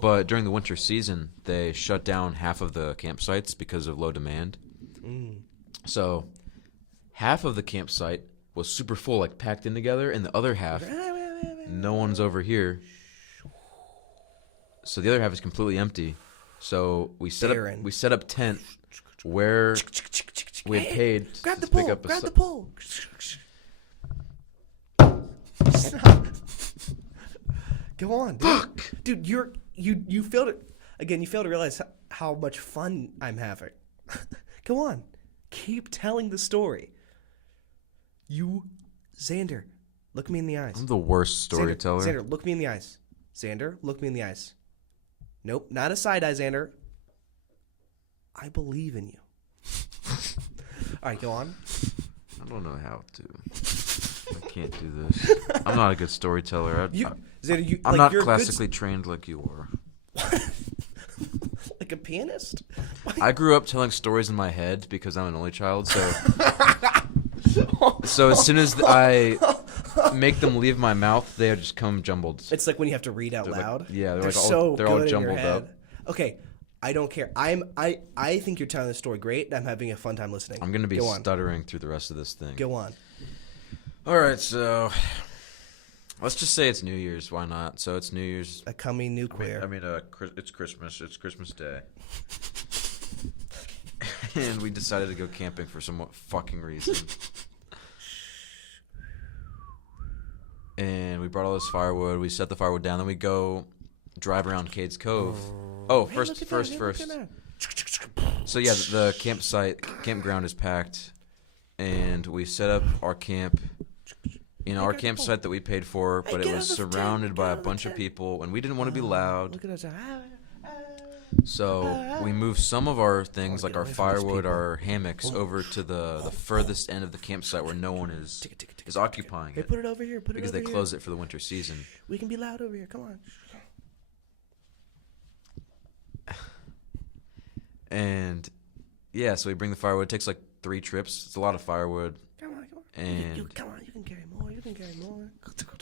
But during the winter season, they shut down half of the campsites because of low demand. So half of the campsite was super full, like packed in together, and the other half, no one's over here. So the other half is completely empty. So we set up tent where we had paid to pick up Grab the pole. Stop. Go on, dude. Fuck. Dude, you failed it again. You failed to realize how much fun I'm having. Go on, keep telling the story. Xander, look me in the eyes. I'm the worst storyteller. Xander, look me in the eyes. Xander, look me in the eyes. Nope, not a side eye, Xander. I believe in you. All right, go on. I don't know how to. I can't do this. I'm not a good storyteller. Xander, I'm not classically trained like you are. Like a pianist? I grew up telling stories in my head because I'm an only child, so as soon as I make them leave my mouth, they just come jumbled. It's like when you have to read out loud. They're like so they're all good in your jumbled head. up. Okay, I don't care. I think you're telling the story great, and I'm having a fun time listening. I'm gonna be Go on. stuttering through the rest of this thing. Go on. All right, so let's just say it's New Year's. Why not? So it's New Year's. A coming nuclear. It's Christmas. It's Christmas Day. And we decided to go camping for some fucking reason. And we brought all this firewood. We set the firewood down. Then we go drive around Cades Cove. Oh, Hey, first. look at that. So yeah, the campground is packed, and we set up our camp in our campsite that we paid for, but it get was out of the surrounded tent, by get a out of the bunch of tent. people, and we didn't want to be loud. Look at us. So we moved some of our things, like get our away from these firewood, people. our hammocks, over to the furthest end of the campsite where no one is occupying Hey, it put it over here. Put it because over they here. closed it for the winter season. We can be loud over here. Come on. And yeah, so we bring the firewood. It takes like 3 trips. It's a lot of firewood. Come on. And Come on. You can carry more.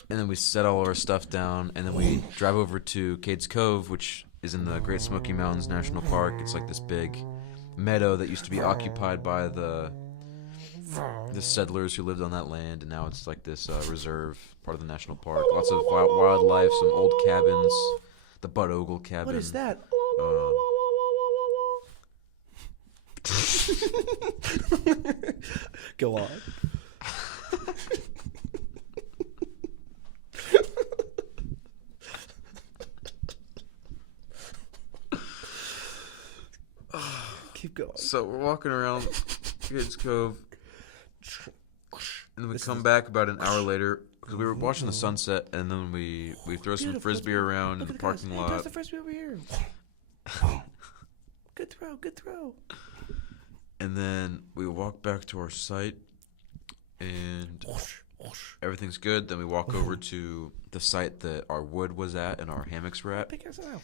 and then we set all our stuff down, and then we drive over to Cades Cove, which is in the Great Smoky Mountains National Park. It's like this big meadow that used to be occupied by the settlers who lived on that land, and now it's like this reserve, part of the national park. Lots of wildlife, some old cabins, the Bud Ogle cabin. What is that? Go on. Keep going. So we're walking around Cades Cove, and then we come back about an hour later because we were watching the sunset, and then we throw some Beautiful. frisbee around in Look the at the guys. parking Hey, lot. pass the frisbee over here. Good throw. And then we walk back to our site, and everything's good. Then we walk over to the site that our wood was at and our hammocks were at. Pick us out.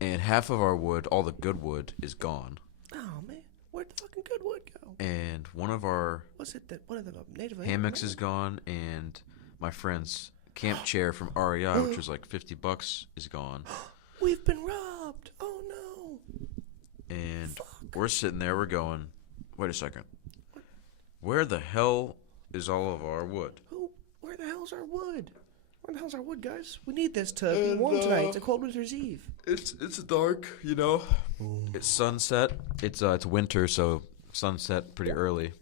And half of our wood, all the good wood, is gone. Oh man, where'd the fucking good wood go? and one of our What's it that one of the Native hammocks is gone, and my friend's camp chair from REI, which was like $50, is gone. We've been robbed. Oh no. And we're sitting there, we're going, wait a second. Where the hell is all of our wood? Where the hell's our wood? Where the hell's our wood, guys? We need this to be warm tonight. It's a cold winter's eve. It's dark, you know. It's sunset. It's winter, so sunset pretty early.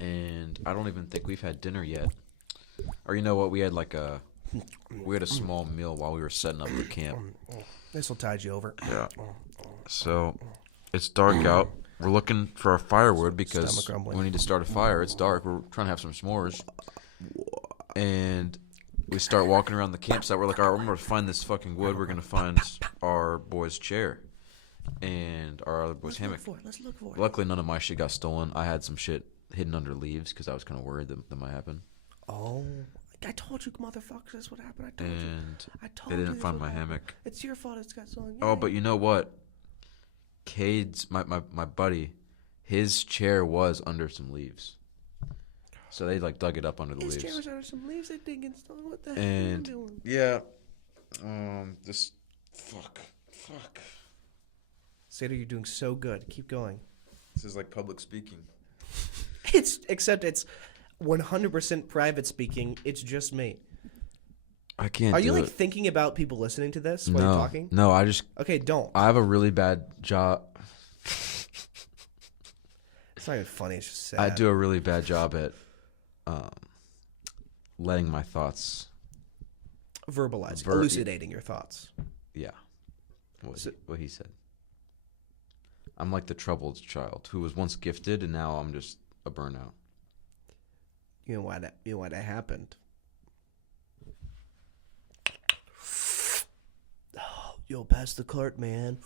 And I don't even think we've had dinner yet. Or you know what? We had a small meal while we were setting up the camp. This will tide you over. Yeah. So it's dark out. We're looking for our firewood because Stomach grumbling. we need to start a fire. It's dark. We're trying to have some s'mores. And we start walking around the campsite. We're like, all right, we're going to find this fucking wood. We're going to find our boy's chair and our other boy's hammock. Let's look for it. Luckily, none of my shit got stolen. I had some shit hidden under leaves because I was kind of worried that might happen. Oh, I told you, motherfuckers, that's what happened. I told you. And I told they you didn't this find would my happen. hammock. It's your fault it's got stolen. Oh, but you know what? Cade's, my buddy, his chair was under some leaves. So they dug it up under the his leaves. chair was under some leaves that didn't get stolen. What the hell And are you doing? yeah, this fuck. Sater, you're doing so good. Keep going. This is like public speaking. Except it's 100% private speaking. It's just me. I can't. Are you do like it. thinking about people listening to this while you're talking? No, Okay, don't. I have a really bad job. It's not even funny. It's just sad. I do a really bad job at letting my thoughts. Verbalizing, elucidating your thoughts. Yeah, what he said. I'm like the troubled child who was once gifted, and now I'm just a burnout. You know why that happened? Yo, pass the cart, man.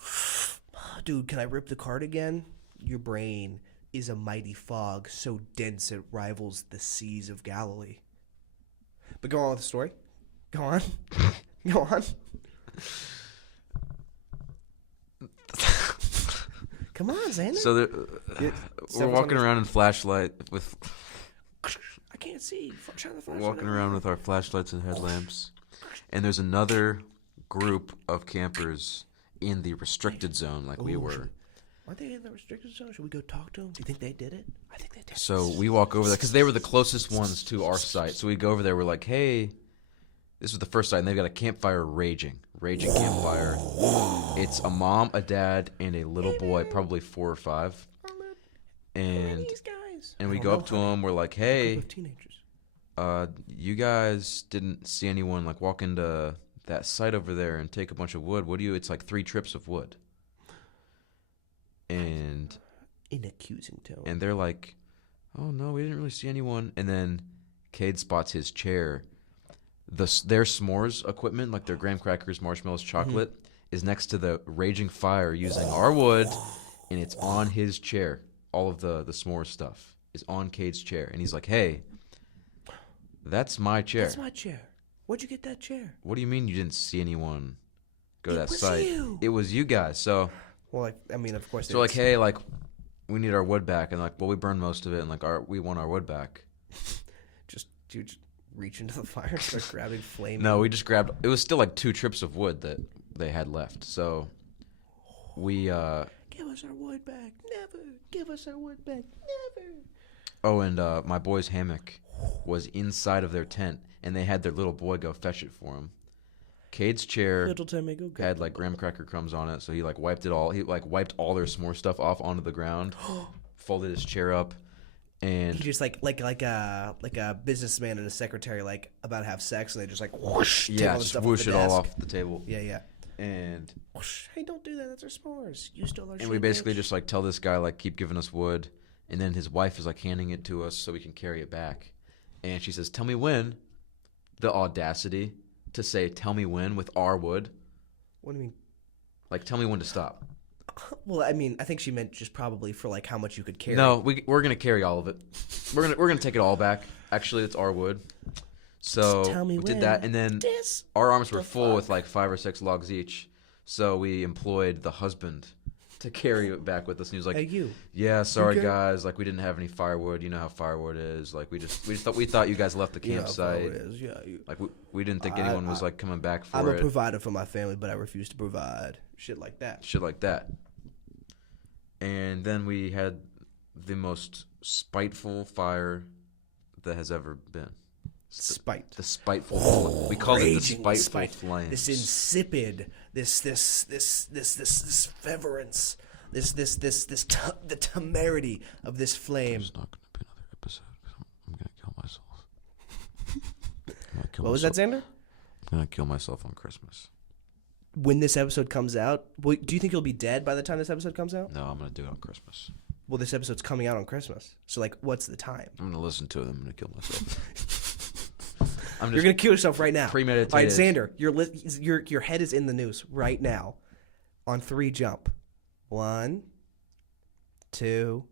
Dude, can I rip the cart again? Your brain is a mighty fog, so dense it rivals the seas of Galilee. But go on with the story. Go on. Go on. Come on, Xander. So Yeah, we're walking around in flashlight with. I can't see. Shine the We're flashlight walking on. around with our flashlights and headlamps, and there's another group of campers in the restricted zone, like we were. Aren't they in the restricted zone? Should we go talk to them? Do you think they did it? I think they did. So we walk over there because they were the closest ones to our site. So we go over there. We're like, hey, this was the first site, and they've got a campfire raging campfire. It's a mom, a dad, and a little boy, probably 4 or 5. And These guys. and I we don't go know, up to honey. them. We're like, Group hey, of teenagers. you guys didn't see anyone like walk into that site over there and take a bunch of wood. What do you? It's like 3 trips of wood. And In accusing tone. And they're like, oh, no, we didn't really see anyone. And then Cade spots his chair. Their s'mores equipment, like their graham crackers, marshmallows, chocolate, is next to the raging fire using our wood, and it's on his chair. All of the s'mores stuff is on Cade's chair. And he's like, hey, that's my chair. That's my chair. Where'd you get that chair? What do you mean you didn't see anyone go to It that was site? you. It was you guys. So Well, like, I mean, of course. So like, hey, like, we need our wood back, and like, well, we burned most of it, and like, we want our wood back. You just reach into the fire and start grabbing flame. No, we just grabbed. It was still like 2 trips of wood that they had left. So we. Give us our wood back. Never. Give us our wood back. Never. Oh, and my boy's hammock was inside of their tent, and they had their little boy go fetch it for him. Cade's chair Little Timmy, go get had like graham cracker crumbs on it, so he like wiped it all. He like wiped all their s'more stuff off onto the ground, folded his chair up, and He just like a businessman and a secretary like about to have sex, and they just like whoosh. take yeah, all the just stuff whoosh off the it all desk. off the table. Yeah. And Whoosh. Hey, don't do that. That's our s'mores. You stole our shit. we basically bitch. just like tell this guy like keep giving us wood, and then his wife is like handing it to us so we can carry it back, and she says, "Tell me when." The audacity to say "tell me when" with our wood. What do you mean? Like, tell me when to stop. Well, I mean, I think she meant just probably for like how much you could carry. No, we're gonna carry all of it. We're gonna take it all back. Actually, it's our wood. So Just tell me we did when. that, and then This. our arms were the full fuck? with like 5 or 6 logs each. So we employed the husband to carry it back with us. And he was like, Hey, you. "Yeah, sorry Okay. guys, like we didn't have any firewood. You know how firewood is. Like we thought you guys left the campsite. Like we didn't think anyone was like coming back for I'm it. a provider for my family, but I refuse to provide. Shit like that. Shit like that." And then we had the most spiteful fire that has ever been. Spite. The spiteful. We called it the Raging spiteful spite. flames. This insipid. This fervorance. The temerity of this flame. There's not going to be another episode because I'm going to kill myself. What was that, Xander? I'm going to kill myself on Christmas. When this episode comes out, do you think you'll be dead by the time this episode comes out? No, I'm going to do it on Christmas. Well, this episode's coming out on Christmas. So, like, what's the time? I'm going to listen to it. I'm going to kill myself. You're going to kill yourself right now. Premeditated. All right, Xander, your head is in the noose right now. On 3, jump. 1, 2.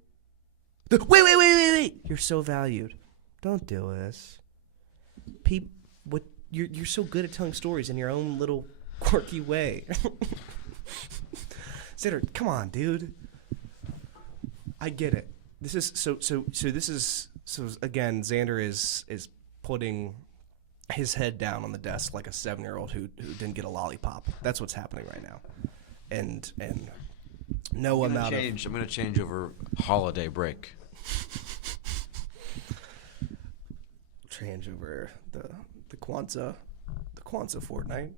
Wait. You're so valued. Don't do this. You're so good at telling stories in your own little quirky way. Xander, come on, dude. I get it. This is so again, Xander is putting his head down on the desk like a 7-year-old who didn't get a lollipop. That's what's happening right now. And no amount of I'm going to change over holiday break. change over the Kwanzaa fortnight.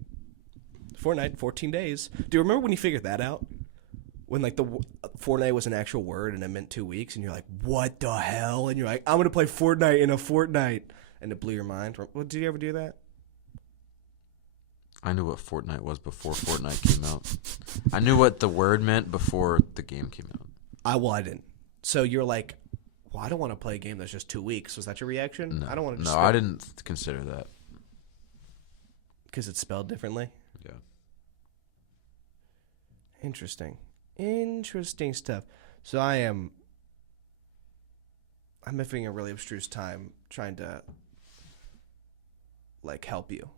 Fortnite, 14 days. Do you remember when you figured that out? When like the Fortnite was an actual word and it meant 2 weeks, and you're like, "What the hell?" And you're like, "I'm gonna play Fortnite in a fortnight," and it blew your mind. Well, did you ever do that? I knew what Fortnite was before Fortnite came out. I knew what the word meant before the game came out. I didn't. So you're like, "Well, I don't want to play a game that's just 2 weeks." Was that your reaction? No, I don't want to. No, I didn't consider that. Because it's spelled differently. Yeah. Interesting stuff. So I'm having a really abstruse time trying to like help you,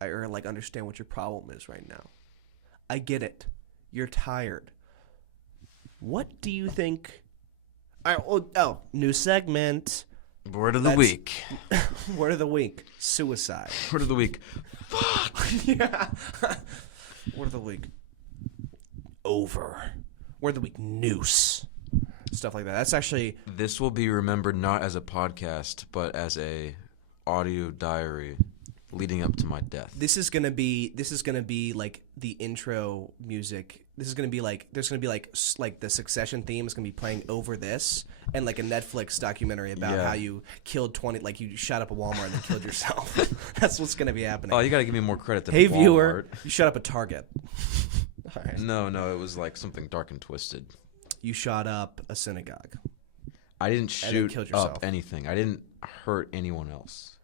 or like understand what your problem is right now. I get it. You're tired. What do you think? New segment. Word of the week. Word of the week. Suicide. Word of the week. Yeah. Word of the week. Over. Word of the week. Noose. Stuff like that. That's actually. This will be remembered not as a podcast, but as a audio diary leading up to my death. This is gonna be like the intro music. This is gonna be like there's gonna be like the Succession theme is gonna be playing over this, and like a Netflix documentary about how you killed 20, like you shot up a Walmart and then killed yourself. That's what's gonna be happening. Oh, you got to give me more credit than Hey Walmart. viewer, you shot up a Target. All right. No, it was like something dark and twisted. You shot up a synagogue. I didn't then shoot killed yourself. up anything. I didn't hurt anyone else.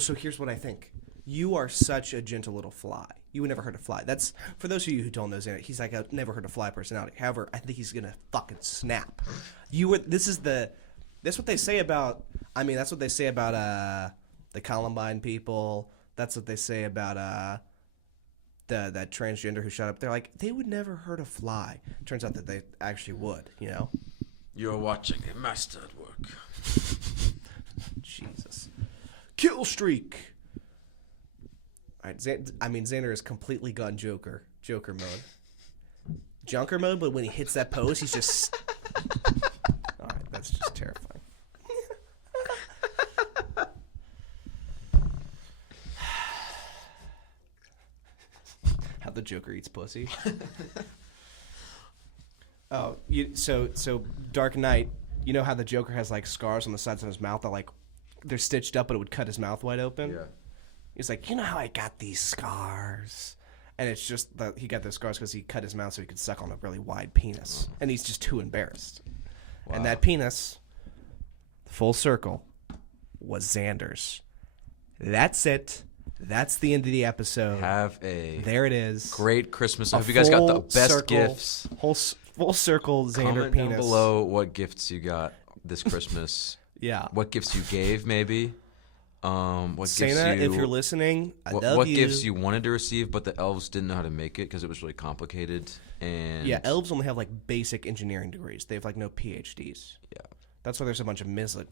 So here's what I think. You are such a gentle little fly. You would never hurt a fly. That's for those of you who don't know Xander. He's like a never hurt a fly personality. However, I think he's gonna fucking snap. That's what they say about. I mean, that's what they say about the Columbine people. That's what they say about that transgender who shot up. They're like, they would never hurt a fly. Turns out that they actually would. You know. You're watching a master at work. Jesus. Kill streak. All right, Xander is completely gone Joker mode. Junker mode, but when he hits that pose, he's just. All right, that's just terrifying. How the Joker eats pussy. Oh, so Dark Knight. You know how the Joker has like scars on the sides of his mouth that like they're stitched up, but it would cut his mouth wide open. Yeah. He's like, you know how I got these scars, and it's just that he got those scars because he cut his mouth so he could suck on a really wide penis, and he's just too embarrassed. Wow. And that penis, full circle, was Xander's. That's it. That's the end of the episode. Have a There it is. great Christmas. I A hope you guys got the full best circle- gifts. Full circle Xander Comment penis. down below what gifts you got this Christmas. Yeah. What gifts you gave, maybe. What Sana, gives you, if you're listening, I what, love what you. gifts you wanted to receive, but the elves didn't know how to make it because it was really complicated. And Yeah, elves only have like basic engineering degrees. They have like no PhDs. Yeah. That's why there's a bunch of midgets and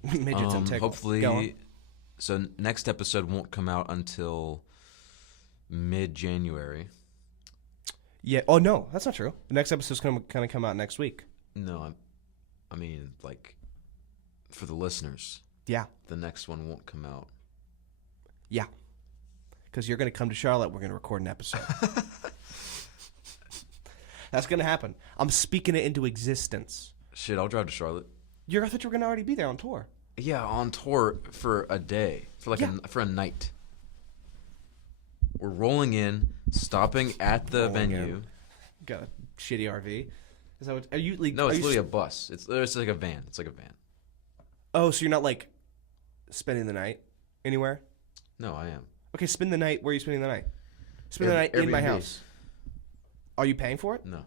tickles. Go on. Hopefully, so next episode won't come out until mid-January. Yeah. Oh no, that's not true. The next episode's gonna kind of come out next week. No, I mean, like, for the listeners, Yeah. the next one won't come out. Yeah. Because you're gonna come to Charlotte. We're gonna record an episode. That's gonna happen. I'm speaking it into existence. Shit, I'll drive to Charlotte. I thought you were gonna already be there on tour. Yeah, on tour for a day, for for a night. We're rolling in, stopping at the Rolling venue. in. Got a shitty RV. Is that what? Are you? Like, No, it's are you literally a bus. It's like a van. It's like a van. Oh, so you're not like spending the night anywhere? No, I am. Okay, spend the night. Where are you spending the night? Spend the night in my Airbnb. house. Are you paying for it? No.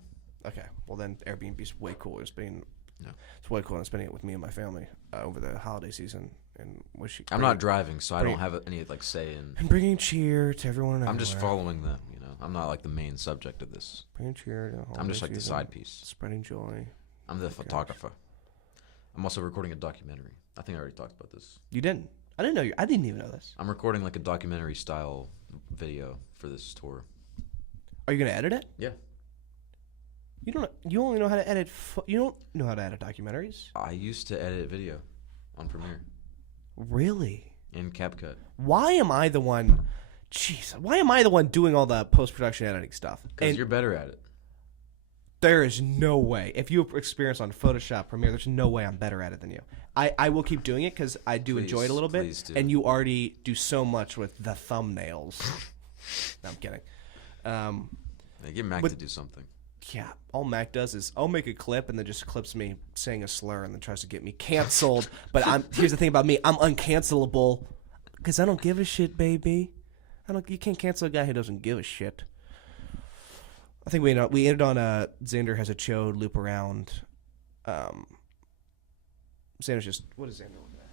Okay. Well, then Airbnb's way cooler. It's No. It's way cooler than spending it with me and my family over the holiday season. And I'm not driving, so I don't have any like say in. And bringing cheer to everyone. And I'm just everywhere. following them. You know, I'm not like the main subject of this. Bringing cheer to the holiday I'm just like the season, side piece. Spreading joy. I'm the photographer. I'm also recording a documentary. I think I already talked about this. You didn't. I didn't know you. I didn't even know this. I'm recording like a documentary style video for this tour. Are you gonna edit it? Yeah. You don't. You only know how to edit. You don't know how to edit documentaries. I used to edit video on Premiere Really? in CapCut. Why am I the one? Jeez. Why am I the one doing all the post production editing stuff? Because And you're better at it. there is no way. If you have experience on Photoshop, Premiere, there's no way I'm better at it than you. I will keep doing it because I do enjoy it a little bit. Please do. And you already do so much with the thumbnails. No, I'm kidding. Hey, get Mac But- to do something. Yeah, all Mac does is I'll make a clip and then just clips me saying a slur and then tries to get me canceled. But here's the thing about me: I'm uncancelable because I don't give a shit, baby. You can't cancel a guy who doesn't give a shit. I think we ended on Xander has a chode loop around. Xander's just what is Xander looking at?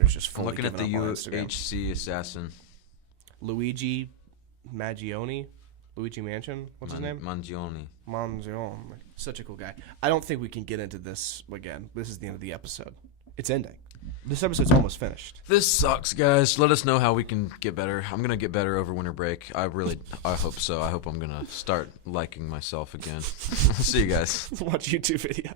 Xander's just I'm fully looking at the giving up on Instagram. UHC assassin. Luigi Mangione. Luigi Mansion. What's his name? Mangione. Manzione. Such a cool guy. I don't think we can get into this again. This is the end of the episode. It's ending. This episode's almost finished. This sucks, guys. Let us know how we can get better. I'm gonna get better over winter break. I hope so. I hope I'm gonna start liking myself again. See you guys. Watch YouTube video.